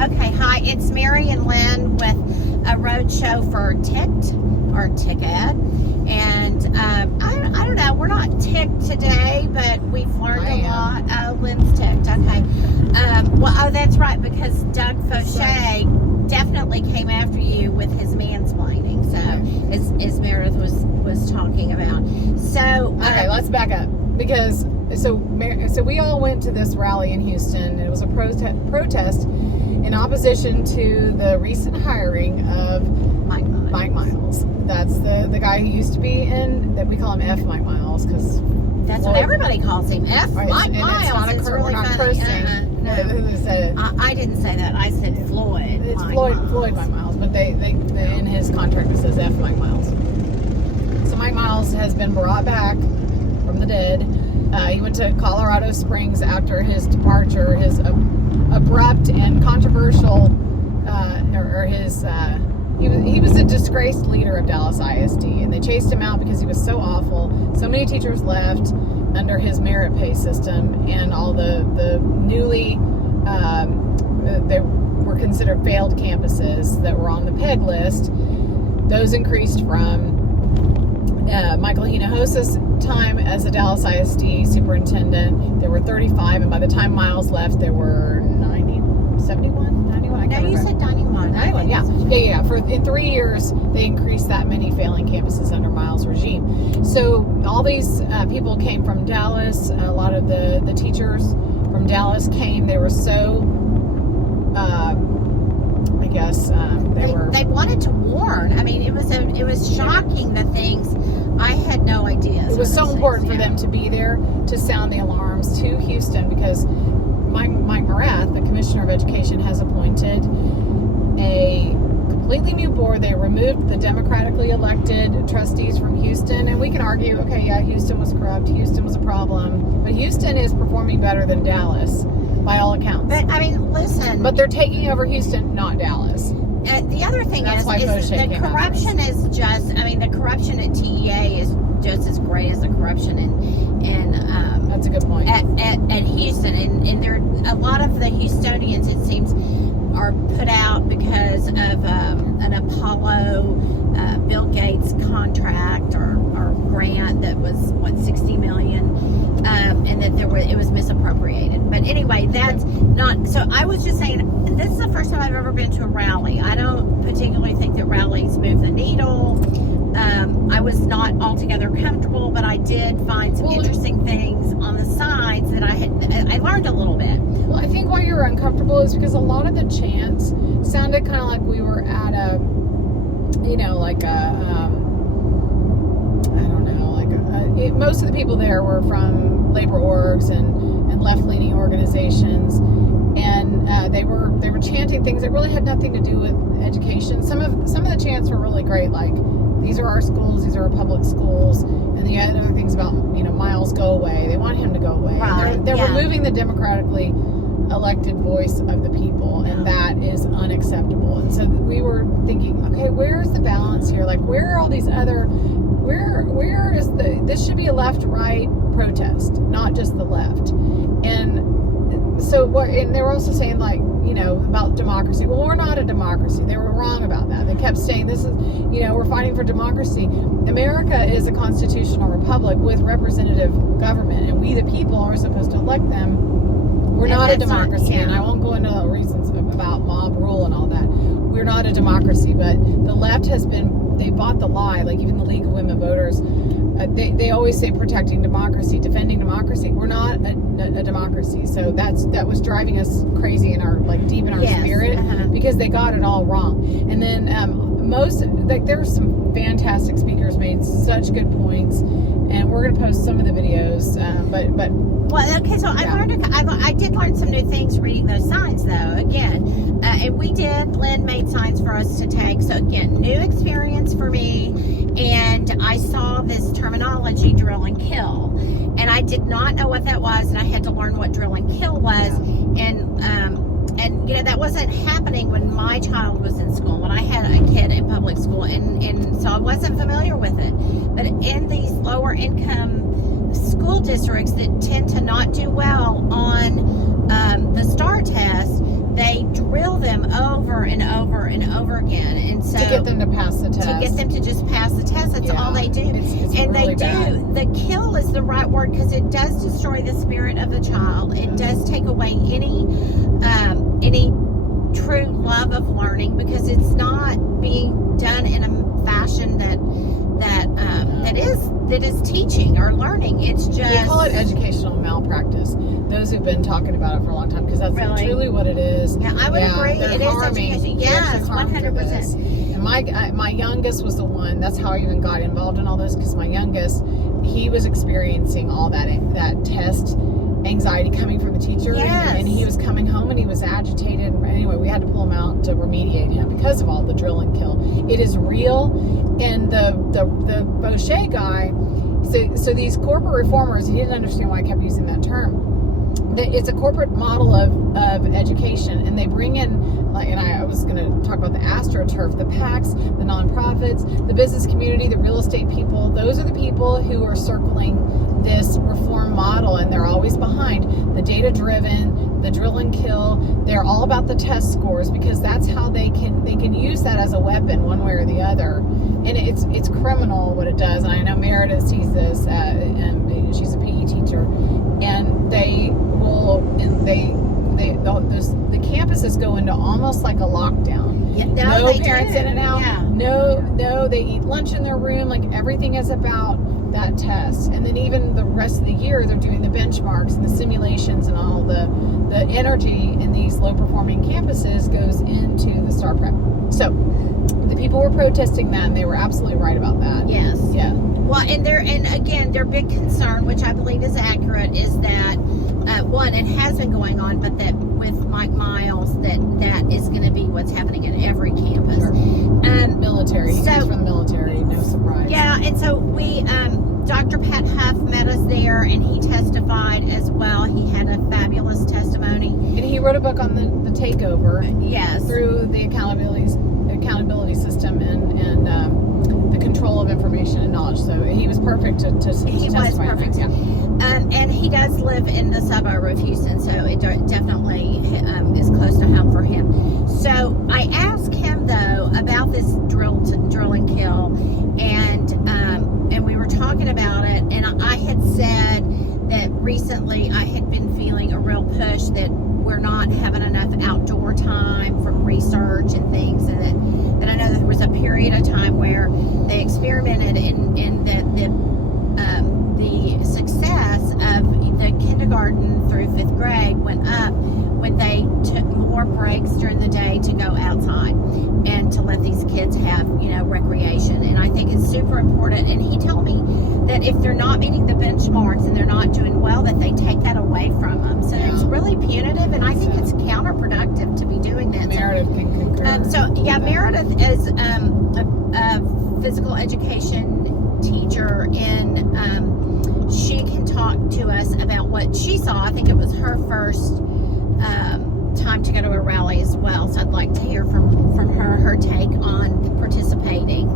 Okay, hi, it's Mary and Lynn with a road show for Ticked, or Ticket. And I don't know, we're not ticked today, but we've learned a lot. Oh, Lynn's ticked, okay. Well, that's right, because Doug Fauché definitely came after you with his mansplaining, so as Meredith was talking about. So okay, let's back up, because so we all went to this rally in Houston, and it was a protest in opposition to the recent hiring of Mike Miles. That's the guy who used to be in, that we call him F. Mike Miles, because that's what everybody calls him. F. Right, Mike Miles. It's not really not funny. cursing. No. Who said it? I didn't say that. I said Floyd. It's Mike Floyd Miles. Mike Miles, but they in his contract it says F. Mike Miles. So Mike Miles has been brought back from the dead. He went to Colorado Springs after his departure, his abrupt and controversial, he was a disgraced leader of Dallas ISD, and they chased him out because he was so awful. So many teachers left under his merit pay system, and all the newly they were considered failed campuses that were on the PEG list. Those increased from Michael Hinojosa's time as a Dallas ISD superintendent. There were 35, and by the time Miles left, there were 91. I can't remember. Said 91. 91, yeah. In 3 years, they increased that many failing campuses under Miles' regime. So all these people came from Dallas. A lot of the teachers from Dallas came. They were so, I guess, they wanted to warn. I mean, it was shocking, the things. I had no idea. It was so important for them to be there to sound the alarms to Houston, because Mike Morath, the Commissioner of Education, has appointed a completely new board. They removed the democratically elected trustees from Houston, and we can argue, okay, yeah, Houston was corrupt, Houston was a problem, but Houston is performing better than Dallas by all accounts. But I mean, listen. But they're taking over Houston, not Dallas. The other thing is the corruption is just, I mean, the corruption at TEA is just as great as the corruption in that's a good point. At Houston, and there a lot of the Houstonians, it seems, are put out because of an Apollo Bill Gates contract or grant that was $60 million, and that it was misappropriated. But anyway, that's not. So I was just saying, this is the first time I've ever been to a rally. I don't particularly think that rallies move the needle. I was not altogether comfortable, but I did find some interesting things on the sides that I learned a little bit. Well, I think why you were uncomfortable is because a lot of the chants sounded kind of like we were at a, most of the people there were from labor orgs and left-leaning organizations, and they were chanting things that really had nothing to do with education. Some of the chants were really great, like, these are our schools, these are our public schools, and the other things about, Miles, go away. They want him to go away. Right. They're removing the democratically elected voice of the people, and that is unacceptable. And so we were thinking, okay, where's the balance here? Like, where are all these other, where is this should be a left-right protest, not just the left. And so and they were also saying, like, about democracy. Well, we're not a democracy. They were wrong about that. They kept saying this is, we're fighting for democracy. America is a constitutional republic with representative government, and we the people are supposed to elect them. We're not a democracy, and I won't go into the reasons about mob rule and all that. We're not a democracy, but the left they bought the lie, like even the League of Women Voters, they always say protecting democracy, defending democracy. We're not a democracy, so that was driving us crazy in our, like, deep in our spirit, because they got it all wrong. And then there were some fantastic speakers, made such good points, and we're going to post some of the videos, but well, okay, so I did learn some new things reading those signs, though, again, and Lynn made signs for us to take, so again, new experience for me, and I saw this terminology, drill and kill, and I did not know what that was, and I had to learn what drill and kill was, and that wasn't happening when my child was in school, when I had a kid in public school, and so I wasn't familiar with it, but in these lower income school districts that tend to not do well on the STAR test, they drill them and over and over again. And so to get them to pass the test. To get them to just pass the test. That's all they do. It's and really they do. bad. The kill is the right word because it does destroy the spirit of the child. It does take away any true love of learning because it's not being done in a fashion that is teaching or learning. It's just, we call it educational malpractice. Those who've been talking about it for a long time, because that's truly what it is. Yeah, I would agree. It is education. Yes, 100%. And my youngest was the one. That's how I even got involved in all this, because my youngest, he was experiencing all that test anxiety coming from the teacher. Yes. And he was coming home and he was agitated. Anyway, we had to pull him out to remediate him because of all the drill and kill. It is real. And the Boucher guy, so these corporate reformers, he didn't understand why I kept using that term. It's a corporate model of education, and they bring in, and I was going to talk about the AstroTurf, the PACs, the nonprofits, the business community, the real estate people. Those are the people who are circling this reform model, and they're always behind the data-driven, the drill and kill. They're all about the test scores because that's how they can use that as a weapon one way or the other. And it's criminal what it does. And I know Meredith sees this, and she's a PE teacher, and the campuses go into almost like a lockdown. Yeah, no parents in and out. Yeah. No, they eat lunch in their room. Like everything is about that test. And then even the rest of the year, they're doing the benchmarks and the simulations, and all the energy in these low performing campuses goes into the STAR prep. So the people were protesting that, and they were absolutely right about that. Yes. Yeah. Well, and again, their big concern, which I believe is accurate, is that one, it has been going on, but that with Mike Miles, that is going to be what's happening at every campus. Sure. Military. He comes from the military. No surprise. Yeah, and so we, Dr. Pat Huff met us there, and he testified as well. He had a fabulous testimony. And he wrote a book on the takeover. Yes. Through the accountability system and the control of information and knowledge. So he was perfect to He was perfect. Yeah. And he does live in the suburb of Houston, so it definitely is close to home for him. So I asked him though about this drill and kill, and we were talking about it, and I had said that recently I had been feeling a real push that we're not having enough outdoor time from research and things, and that I know there was a period of time where they experimented in the success of the kindergarten through 5th grade went up when they took more breaks during the day to go outside and to let these kids have, recreation. And I think it's super important. And he told me that if they're not meeting the benchmarks and they're not doing well, that they take that away from them. So it's really punitive, and I think it's counterproductive to be doing that. Meredith can concur. Meredith is a physical education teacher, and she can talk to us about what she saw. I think it was her first time to go to a rally as well, so I'd like to hear from her take on participating.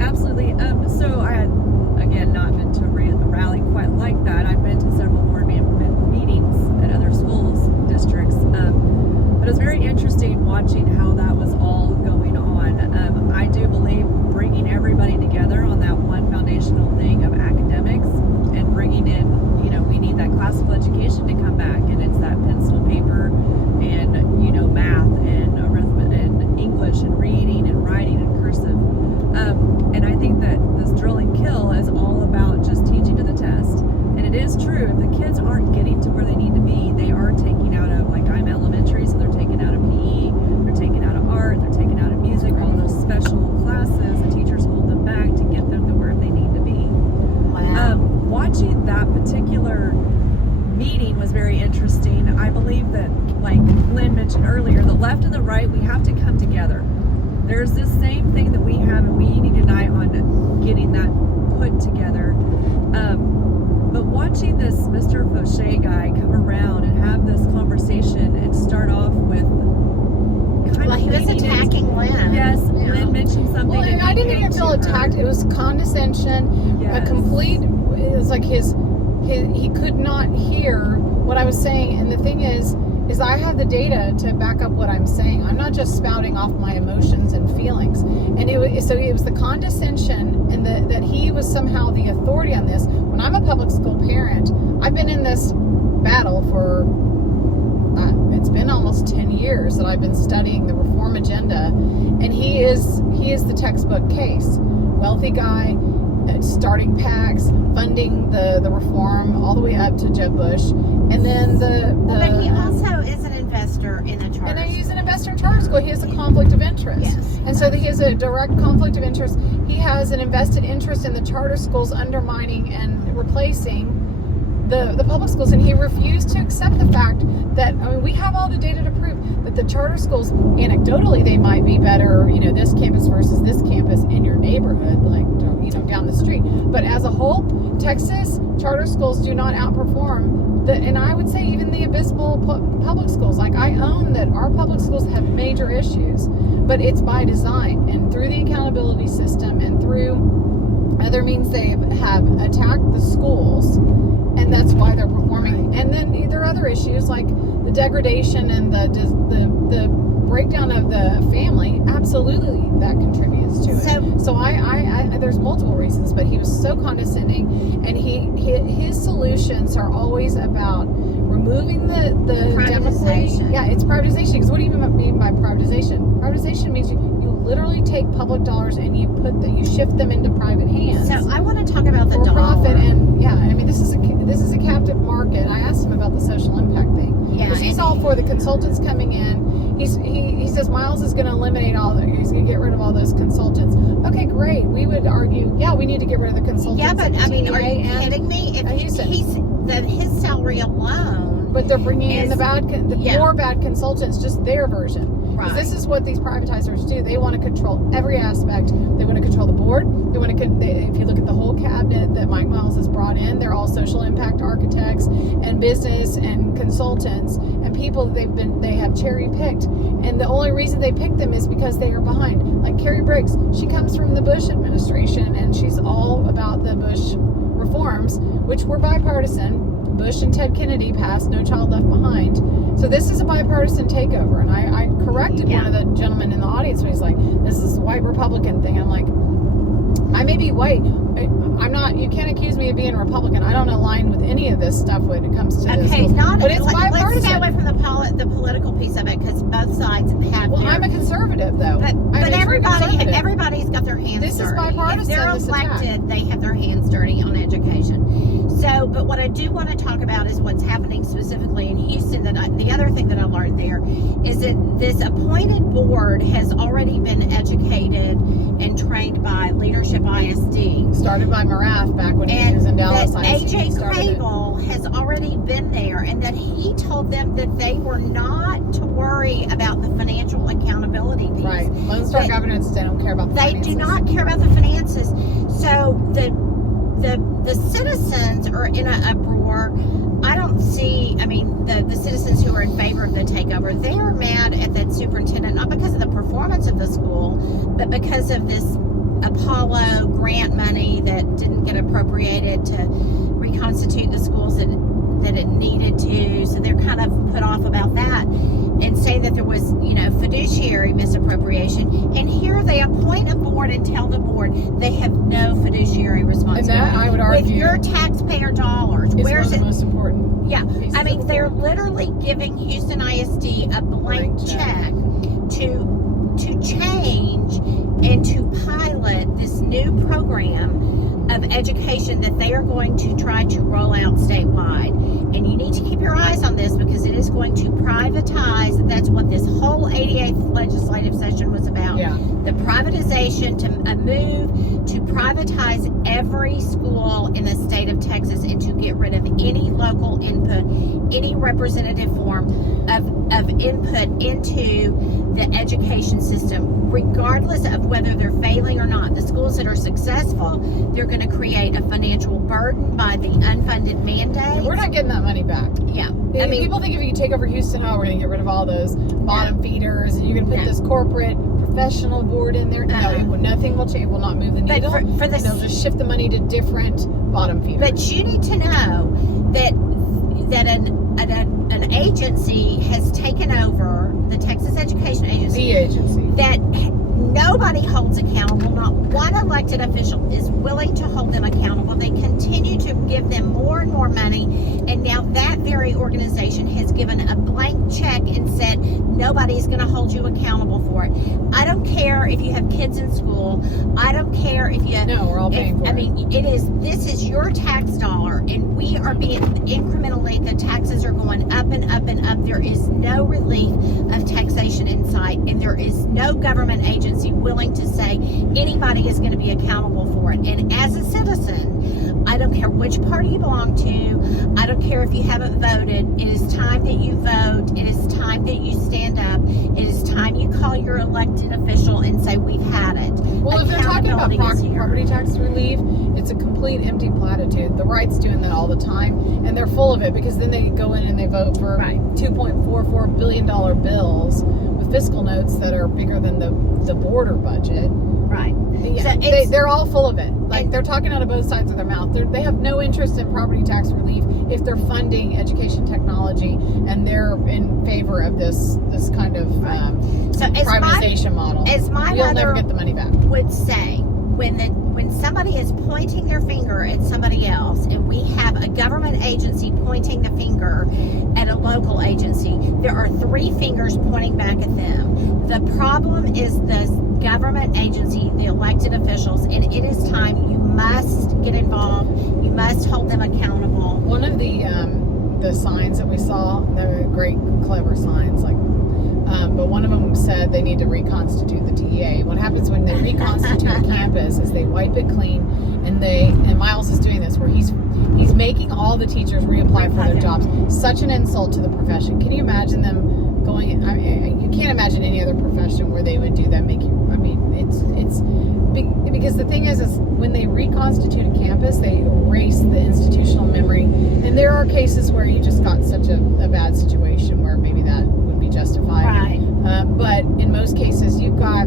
Absolutely. So I had, again, not been to a rally quite like that. I've been to several board meetings at other schools, districts, but it was very interesting watching how that was all going on. I do believe bringing everybody together on that one foundational thing of academics and bringing in, we need that classical education to come back, and it's that pencil and paper and, math and arithmetic and English and reading and writing and cursive. And I think that this drill and kill is all about just teaching to the test. And it is true, if the kids aren't getting to where they need to be, they are taking out of, like, I'm elementary, so they're taking out of PE, they're taking out of art, they're taking out of music, all those special classes. The teachers hold them back to get them to where they need to be. Wow. Watching that particular meeting was very interesting. I believe that, like Lynn mentioned earlier, the left and the right, we have to come together. There's this same thing that we have, and we need to unite on getting that put together. But watching this Mr. Fauché guy come around and have this conversation and start off with he was attacking Lynn. Yes, Lynn mentioned something. Well, and I didn't even feel attacked. It was condescension. Yes. A complete. It was like he could not hear what I was saying. And the thing is is I have the data to back up what I'm saying. I'm not just spouting off my emotions and feelings. And it was the condescension and that he was somehow the authority on this. When I'm a public school parent, I've been in this battle for it's been almost 10 years that I've been studying the reform agenda, and he is the textbook case. Wealthy guy, starting PACs, funding the reform all the way up to Jeb Bush, and then but he also is an investor in a charter. And he's an investor in charter school. He has a conflict of interest. Yes. And so he has a direct conflict of interest. He has an invested interest in the charter schools undermining and replacing the public schools, and he refused to accept the fact that, I mean, we have all the data to prove that the charter schools, anecdotally, they might be better, this campus versus this campus in your neighborhood, like, down the street. But as a whole, Texas charter schools do not outperform and I would say even the abysmal public schools. Like, I own that our public schools have major issues, but it's by design, and through the accountability system and through other means they have attacked the schools, and that's why they're performing. And then there are other issues like the degradation and the breakdown of the family. Absolutely, that contributes to it. So I there's multiple reasons, but he was so condescending, and his solutions are always about removing the privatization. Yeah, it's privatization. Because what do you mean by privatization? Privatization means you literally take public dollars and you shift them into private hands. So I want to talk about the for dollar. profit, and this is a captive market. I asked him about the social impact thing. Yeah, because he's all for the consultants coming in. He says Miles is going to eliminate he's going to get rid of all those consultants. Okay, great. We would argue, yeah, we need to get rid of the consultants. Yeah, but I mean, are you and kidding me? If Houston. his salary alone. But they're bringing in the more bad consultants, just their version. Right. This is what these privatizers do. They want to control every aspect. They want to control the board. If you look at the whole cabinet that Mike Miles has brought in, they're all social impact architects and business and consultants and people they have cherry picked. And the only reason they picked them is because they are behind. Like Carrie Briggs, she comes from the Bush administration, and she's all about the Bush reforms, which were bipartisan. Bush and Ted Kennedy passed No Child Left Behind. So this is a bipartisan takeover. And I corrected one of the gentlemen in the audience when he's like, this is a white Republican thing. I'm like, I may be white. I'm not, you can't accuse me of being Republican. I don't align with any of this stuff when it comes to this. Okay, but it's bipartisan. Let's stay away from the political piece of it, because both sides have Well, I'm a conservative, though. But everybody's got their hands dirty. This is bipartisan. If they're elected, they have their hands dirty on education. So, but what I do want to talk about is what's happening specifically in Houston. The other thing that I learned there is that this appointed board has already been educated and trained by Leadership ISD. Started by Meredith back when he was in Dallas ISD. AJ Crable has already been there, and that he told them that they were not to worry about the financial accountability piece. Right. Lone Star governance, they don't care about the finances. They do not care about the finances. So the citizens are in an uproar. I don't see, the citizens who are in favor of the takeover, they are mad at that superintendent, not because of the performance of the school, but because of this Apollo grant money that didn't get appropriated to reconstitute the schools that it needed to. So they're kind of put off about that and say that there was, fiduciary misappropriation. And here they appoint a board and tell the board they have no fiduciary responsibility. And that, I would argue, with your taxpayer dollars, where's one of the most important? Yeah, they're literally giving Houston ISD a blank check to change and to pilot this new program of education that they are going to try to roll out statewide. And you need to keep your eyes on this, because it is going to privatize. That's what this whole 88th legislative session was about. Yeah. The privatization, a move to privatize every school in the state of Texas and to get rid of any local input, any representative form of input into the education system, regardless of whether they're failing or not. The schools that are successful, they're going to create a financial burden by the unfunded mandate. We're not getting that money back. Yeah. People think if you take over Houston, we're going to get rid of all those bottom feeders, and you're going to put this corporate professional board in there. No, nothing will change. Will not move the needle. But they'll just shift the money to different bottom feeders. But you need to know that an agency has taken over, the Texas Education Agency, The agency. that nobody holds accountable. Not one elected official is willing to hold them accountable. They continue to give them more and more money, and now that very organization has given a blank check and said nobody's going to hold you accountable for it. I don't care if you have kids in school. I don't care if you. No, we're all paying for it. I mean, this is your tax dollar, and we are being incrementally. The taxes are going up and up and up. There is no relief of taxation in sight, and there is no government agency willing to say anybody is going to be accountable for it. And as a citizen, I don't care which party you belong to. I don't care if you haven't voted. It is time that you vote. It is time that you stand up. It is time you call your elected official and say, we've had it. Well, if they're talking about Accountability is here. property tax relief, it's a complete empty platitude. The right's doing that all the time, and they're full of it because then they go in and they vote for $2.44 billion bills with fiscal notes that are bigger than the border budget. Right. Yeah, So they're all full of it. Like, they're talking out of both sides of their mouth. They have no interest in property tax relief if they're funding education technology, and they're in favor of this kind of So as privatization model. as my You'll never mother get the money back. would say, when somebody is pointing their finger at somebody else, and we have a government agency pointing the finger at a local agency, there are three fingers pointing back at them. The problem is the government agency, the elected officials, and it is time. You must get involved. You must hold them accountable. One of the signs that we saw, they were great, clever signs, but one of them said they need to reconstitute the TEA. What happens when they reconstitute a campus is they wipe it clean, and Miles is doing this where he's making all the teachers reapply for their jobs. Such an insult to the profession. Can you imagine them going? I mean, you can't imagine any other profession where they would do that. It's because the thing is when they reconstitute a campus, they erase the institutional memory, and there are cases where you just got such a bad situation where maybe that would be justified. Right. But in most cases, you've got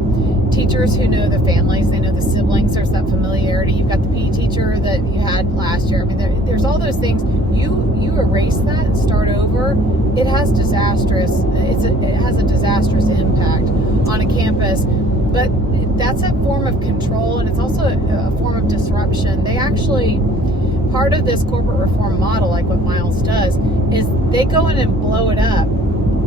teachers who know the families, they know the siblings, there's that familiarity. You've got the PE teacher that you had last year. I mean, there's all those things. You erase that and start over. It has a disastrous impact on a campus. But that's a form of control, and it's also a form of disruption. They actually, part of this corporate reform model, like what Miles does, is they go in and blow it up,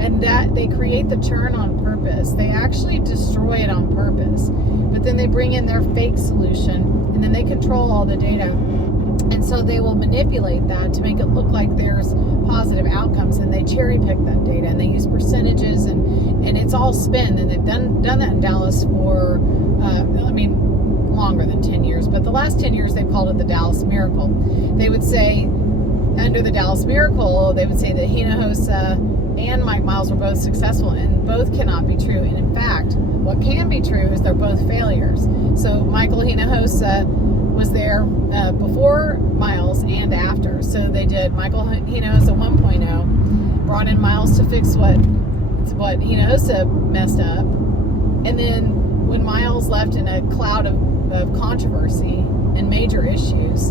and that they create the churn on purpose. They actually destroy it on purpose, but then they bring in their fake solution, and then they control all the data, and so they will manipulate that to make it look like there's positive outcomes, and they cherry pick that data, and they use percentages, and it's all spin. And they've done that in Dallas for longer than 10 years, but the last 10 years they've called it the Dallas Miracle. They would say under the Dallas Miracle, they would say that Hinojosa and Mike Miles were both successful, and both cannot be true. And in fact, what can be true is they're both failures. So Michael Hinojosa was there before Miles and after. So they did Michael Hinojosa 1.0, brought in Miles to fix what Hinojosa messed up, and then when Miles left in a cloud of controversy and major issues,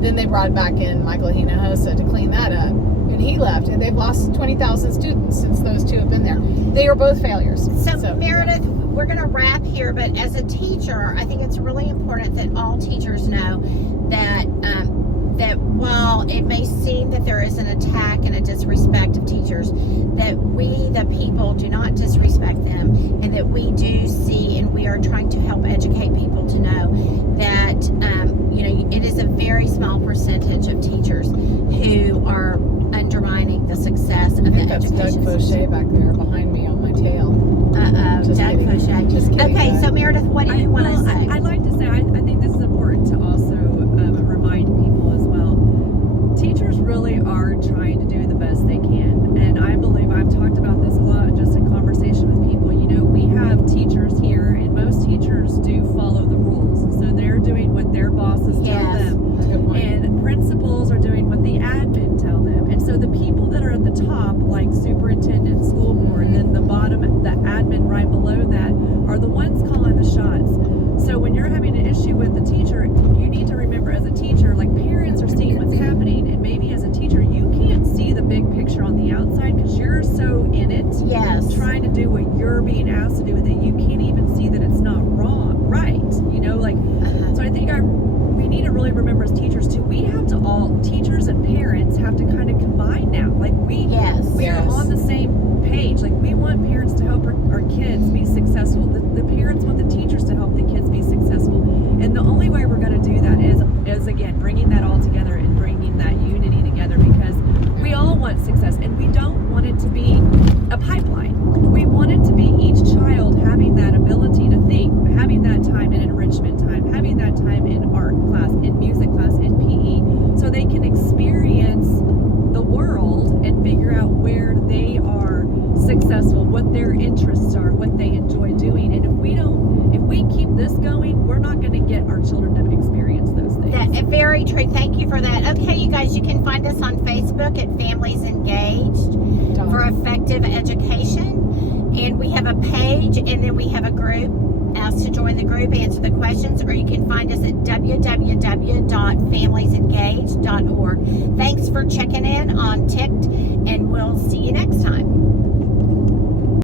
then they brought back in Michael Hinojosa to clean that up, and he left, and they've lost 20,000 students since those two have been there. They are both failures. So Meredith, we're going to wrap here, but as a teacher, I think it's really important that all teachers know that while it may seem that there is an attack and a disrespect of teachers, that we, the people, do not disrespect them, and that we do see, and we are trying to help educate people to know that it is a very small percentage of teachers who are undermining the success of the education Doug system. Fauché back there behind me on my tail. Just Doug kidding. Fauché. Just kidding, Okay, Doug. so Meredith, what do you want to say? I'd like to say, I think this is important to also remind people as well. Teachers really are trying to do the best they can. And I believe I've talked about this a lot just in conversation with people. We have teachers here, and most teachers do follow the rules. So they're doing what their bosses tell them. That's a good point. And principals are doing what the admin tell them. And so the people that are at the top, like superintendent, school board, and then the bottom, the admin right below that, are the ones calling the shots. So when you're having an issue with the teacher, you need to remember as a teacher, like parents are seeing what's happening, and maybe as a teacher, you can't see the big picture on Yes. trying to do what you're being asked to do, and that you can't even see that it's not right, you know, like, so I think we need to really remember as teachers too, we have to teachers and parents have to kind of combine now, like we are on the same page, like we want parents to help our kids be successful, the parents want the teachers to help the kids be successful, and the only way we're going to do that is again bringing that all together and bringing that unity together, because we all want success, and we don't want it to be a pipeline. We want it to be each child having that ability to think, having that time in enrichment time, having that time in art class, in music class, in PE, so they can experience the world and figure out where they are successful, what their interests are, what they enjoy doing. And if we keep this going, we're not going to get our children to experience those things. That, very true. Thank you for that. Okay, you guys, you can find us on Facebook at Families Engaged for Effective Education. And we have a page, and then we have a group. Ask to join the group, answer the questions, or you can find us at www.familiesengaged.org. Thanks for checking in on TICT, and we'll see you next time.